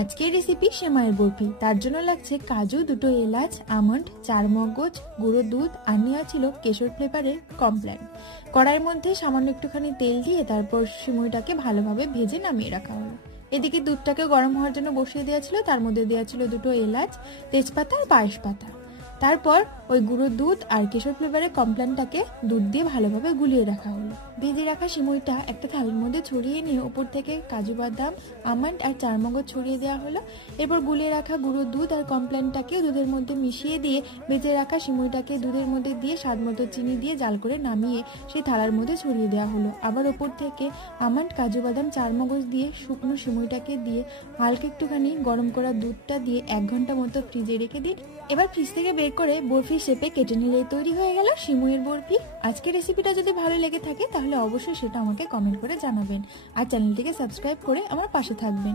আজকের রেসিপি সেমাইয়ের বরফি। তার জন্য লাগছে কাজু, 2টো এলাচ, আমন্ড, 4 মগজ, গুঁড়ো দুধ আর নেওয়া ছিল কেশর ফ্লেভারের কমপ্ল্যান। কড়াইয়ের মধ্যে সামান্য একটুখানি তেল দিয়ে তারপর সিমইটাকে ভালোভাবে ভেজে নামিয়ে রাখা হলো। এদিকে দুধটাকে গরম হওয়ার জন্য বসিয়ে দেওয়া ছিল, তার মধ্যে দেওয়া ছিল 2টো এলাচ, তেজপাতা আর পায়েস পাতা। তারপর ওই গুঁড়ো দুধ আর কেশর ফ্লেভারের কমপ্ল্যানটাকে দুধ দিয়ে ভালোভাবে গুলিয়ে রাখা হলো। ভেজে রাখা সিমইটা একটা থালির মধ্যে ছড়িয়ে নিয়ে উপর থেকে কাজু বাদাম, আমন্ড আর 4 মগজ ছড়িয়ে দেওয়া হলো। এরপর গুলিয়ে রাখা গুঁড়ো দুধ আর কমপ্ল্যানটাকে দুধের মধ্যে মিশিয়ে দিয়ে ভেজে রাখা সিমইটাকে দুধের মধ্যে দিয়ে স্বাদ মতো চিনি দিয়ে জাল করে নামিয়ে সেই থালার মধ্যে ছড়িয়ে দেওয়া হলো। আবার ওপর থেকে আমন্ড, কাজু বাদাম, 4 মগজ দিয়ে শুকনো সিমইটাকে দিয়ে হালকা একটুখানি গরম করা দুধটা দিয়ে 1 ঘন্টা মতো ফ্রিজে রেখে দিন। এবার ফ্রিজ থেকে বের করে বরফি শেপে কেটে নিলে তৈরি হয়ে গেল সিমইয়ের বরফি। আজকের রেসিপিটা যদি ভালো লেগে থাকে তাহলে অবশ্যই সেটা আমাকে কমেন্ট করে জানাবেন আর চ্যানেলটিকে সাবস্ক্রাইব করে আমার পাশে থাকবেন।